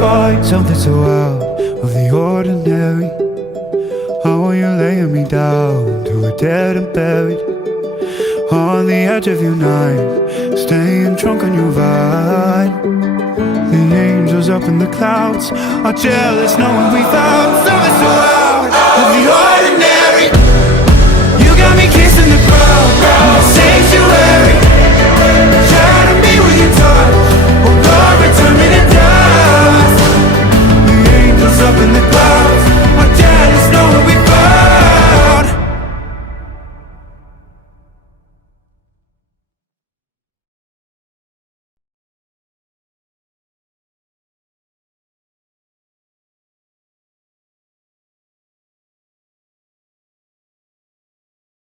find something so out of the ordinary. How are you laying me down to a dead and buried on the edge of your night, staying drunk on your vine. The angels up in the clouds are jealous knowing we found something so out of the ordinary. You got me kissing the ground.